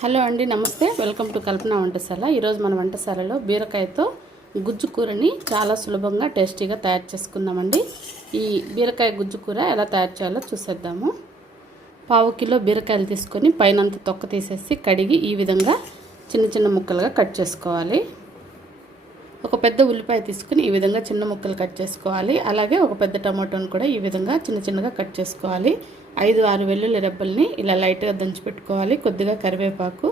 Hello అండి, నమస్తే. Welcome to కల్పన వంటశాల. ఈరోజు మన వంటశాలలో బీరకాయతో గుజ్జు కూరని చాలా సులభంగా టేస్టీగా తయారు చేసుకుందామండి. ఈ బీరకాయ గుజ్జు కూర ఎలా తయారు చేయాలో చూసేద్దాము. 1/2 కిలో బీరకాయలు తీసుకొని పైనంత తొక్క తీసేసి కడిగి ఈ విధంగా చిన్న చిన్న ముక్కలుగా కట్ చేసుకోవాలి. ఒక పెద్ద ఉల్లిపాయ తీసుకుని ఈ విధంగా చిన్న ముక్కలు కట్ చేసుకోవాలి. అలాగే ఒక పెద్ద టమాటోని కూడా ఈ విధంగా చిన్న చిన్నగా కట్ చేసుకోవాలి. 5-6 వెల్లుల్లి రెబ్బల్ని ఇలా లైట్గా దంచి పెట్టుకోవాలి. కొద్దిగా కరివేపాకు,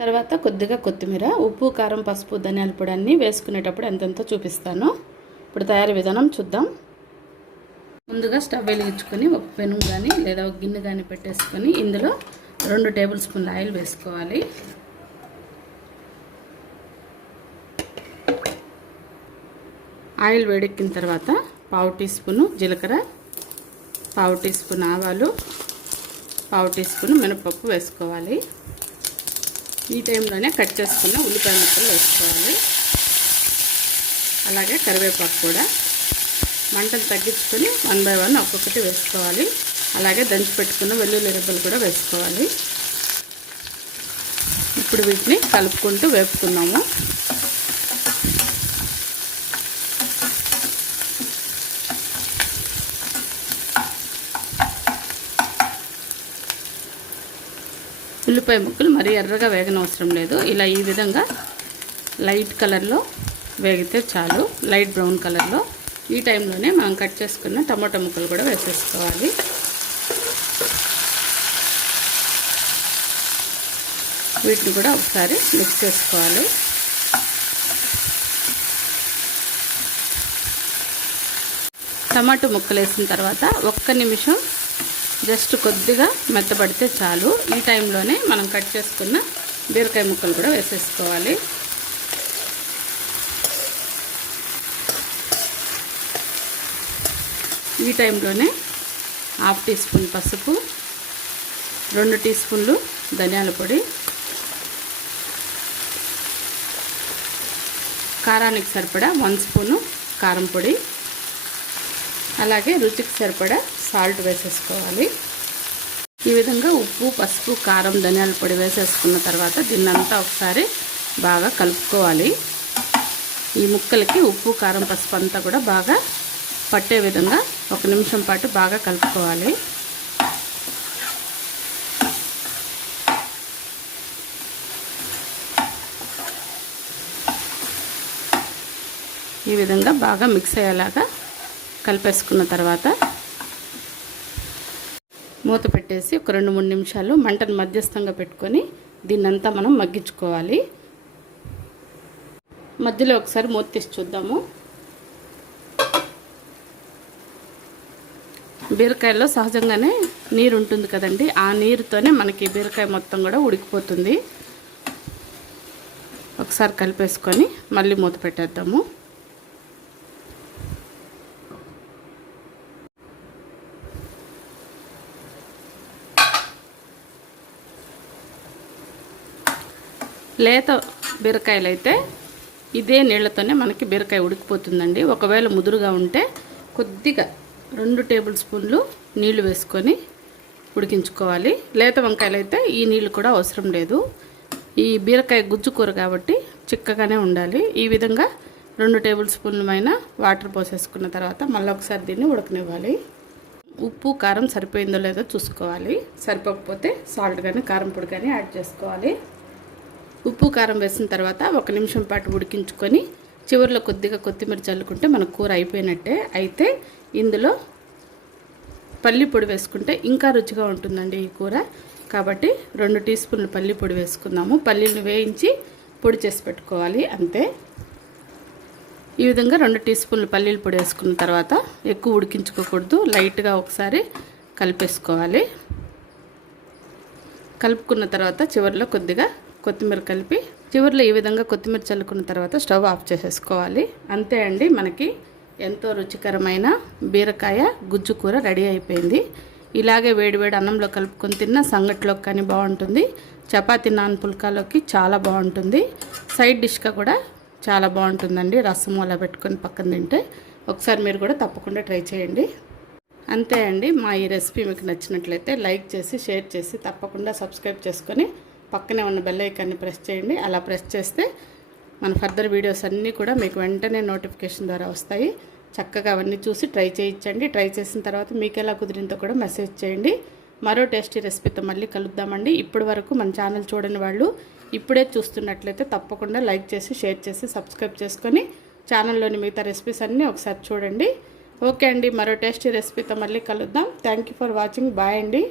తర్వాత కొద్దిగా కొత్తిమీర, ఉప్పు, కారం, పసుపు, ధనియాల పొడి అన్నీ వేసుకునేటప్పుడు ఎంతెంతో చూపిస్తాను. ఇప్పుడు తయారీ విధానం చూద్దాం. ముందుగా స్టవ్ వెలిగించుకొని ఒక పెనుము కానీ లేదా ఒక గిన్నె కానీ పెట్టేసుకొని ఇందులో 2 టేబుల్ స్పూన్ల ఆయిల్ వేసుకోవాలి. ఆయిల్ వేడెక్కిన తర్వాత 1/2 టీ స్పూను జీలకర్ర, 1/2 టీ స్పూన్ ఆవాలు, 1/2 టీ స్పూన్ మినపప్పు వేసుకోవాలి. ఈ టైంలోనే కట్ చేసుకున్న ఉల్లిపాయ ముక్కలు వేసుకోవాలి. అలాగే కరివేపాకు కూడా. మంటను తగ్గించుకొని 1 బై 1 ఒక్కొక్కటి వేసుకోవాలి. అలాగే దంచి పెట్టుకున్న వెల్లుల్లి రెబ్బలు కూడా వేసుకోవాలి. ఇప్పుడు వీటిని కలుపుకుంటూ వేపుకుందాము. ఉల్లిపాయ ముక్కలు మరీ ఎర్రగా వేగనవసరం లేదు. ఇలా ఈ విధంగా లైట్ కలర్లో వేగితే చాలు, లైట్ బ్రౌన్ కలర్లో. ఈ టైంలోనే మనం కట్ చేసుకున్న టమాటా ముక్కలు కూడా వేసేసుకోవాలి. వీటిని కూడా ఒకసారి మిక్స్ చేసుకోవాలి. టమాటా ముక్కలు వేసిన తర్వాత 1 నిమిషం జస్ట్ కొద్దిగా మెత్తబడితే చాలు. ఈ టైంలోనే మనం కట్ చేసుకున్న బీరకాయ ముక్కలు కూడా వేసేసుకోవాలి. ఈ టైంలోనే 1/2 టీ స్పూన్ పసుపు, 2 టీ స్పూన్లు ధనియాల పొడి, కారానికి సరిపడా 1 స్పూను కారం పొడి, అలాగే రుచికి సరిపడా సాల్ట్ వేసేసుకోవాలి. ఈ విధంగా ఉప్పు, పసుపు, కారం, ధనియాల పొడి వేసేసుకున్న తర్వాత దీన్నంతా ఒకసారి బాగా కలుపుకోవాలి. ఈ ముక్కలకి ఉప్పు, కారం, పసుపు అంతా కూడా బాగా పట్టే విధంగా 1 నిమిషం పాటు బాగా కలుపుకోవాలి. ఈ విధంగా బాగా మిక్స్ అయ్యేలాగా కలిపేసుకున్న తర్వాత మూత పెట్టేసి ఒక 2-3 నిమిషాలు మంటను మధ్యస్థంగా పెట్టుకొని దీన్నంతా మనం మగ్గించుకోవాలి. మధ్యలో ఒకసారి మూత తీసి చూద్దాము. బీరకాయలో సహజంగానే నీరు ఉంటుంది కదండి, ఆ నీరుతోనే మనకి బీరకాయ మొత్తం కూడా ఉడికిపోతుంది. ఒకసారి కలిపేసుకొని మళ్ళీ మూత పెట్టేద్దాము. లేత బీరకాయలు అయితే ఇదే నీళ్ళతోనే మనకి బీరకాయ ఉడికిపోతుందండి. ఒకవేళ ముదురుగా ఉంటే కొద్దిగా 2 టేబుల్ స్పూన్లు నీళ్లు వేసుకొని ఉడికించుకోవాలి. లేత వంకాయలు అయితే ఈ నీళ్ళు కూడా అవసరం లేదు. ఈ బీరకాయ గుజ్జు కూర కాబట్టి చిక్కగానే ఉండాలి. ఈ విధంగా 2 టేబుల్ స్పూన్లమైన వాటర్ పోసేసుకున్న తర్వాత మళ్ళీ ఒకసారి దీన్ని ఉడకనివ్వాలి. ఉప్పు, కారం సరిపోయిందో లేదో చూసుకోవాలి. సరిపోకపోతే సాల్ట్ కానీ కారం పొడి కానీ యాడ్ చేసుకోవాలి. ఉప్పు, కారం వేసిన తర్వాత 1 నిమిషం పాటు ఉడికించుకొని చివరిలో కొద్దిగా కొత్తిమీర చల్లుకుంటే మన కూర అయిపోయినట్టే. అయితే ఇందులో పల్లి పొడి వేసుకుంటే ఇంకా రుచిగా ఉంటుందండి ఈ కూర. కాబట్టి 2 టీ స్పూన్లు పల్లి పొడి వేసుకుందాము. పల్లీలను వేయించి పొడి చేసి పెట్టుకోవాలి, అంతే. ఈ విధంగా 2 టీ స్పూన్లు పల్లీల పొడి వేసుకున్న తర్వాత ఎక్కువ ఉడికించుకోకూడదు, లైట్గా ఒకసారి కలిపేసుకోవాలి. కలుపుకున్న తర్వాత చివరిలో కొద్దిగా కొత్తిమీర కలిపి చివరిలో ఈ విధంగా కొత్తిమీర చల్లుకున్న తర్వాత స్టవ్ ఆఫ్ చేసేసుకోవాలి. అంతే అండి, మనకి ఎంతో రుచికరమైన బీరకాయ గుజ్జు కూర రెడీ అయిపోయింది. ఇలాగే వేడివేడి అన్నంలో కలుపుకొని తిన్న సంగట్లోకి కానీ బాగుంటుంది, చపాతీ, నాన్ పుల్కాలోకి చాలా బాగుంటుంది, సైడ్ డిష్గా కూడా చాలా బాగుంటుందండి. రసం అలా పెట్టుకొని పక్కన తింటే ఒకసారి మీరు కూడా తప్పకుండా ట్రై చేయండి. అంతే అండి. మా ఈ రెసిపీ మీకు నచ్చినట్లయితే లైక్ చేసి షేర్ చేసి తప్పకుండా సబ్స్క్రైబ్ చేసుకొని పక్కనే ఉన్న బెల్ ఐకాన్ని ప్రెస్ చేయండి. అలా ప్రెస్ చేస్తే మన ఫర్దర్ వీడియోస్ అన్నీ కూడా మీకు వెంటనే నోటిఫికేషన్ ద్వారా వస్తాయి. చక్కగా అవన్నీ చూసి ట్రై చేయించండి. ట్రై చేసిన తర్వాత మీకు ఎలా కుదిరిందో కూడా మెసేజ్ చేయండి. మరో టేస్టీ రెసిపీతో మళ్ళీ కలుద్దామండి. ఇప్పటి వరకు మన ఛానల్ చూడని వాళ్ళు ఇప్పుడే చూస్తున్నట్లయితే తప్పకుండా లైక్ చేసి, షేర్ చేసి, సబ్స్క్రైబ్ చేసుకొని ఛానల్లోని మిగతా రెసిపీస్ అన్నీ ఒకసారి చూడండి. ఓకే అండి, మరో టేస్టీ రెసిపీతో మళ్ళీ కలుద్దాం. Thank you for watching. Bye అండి.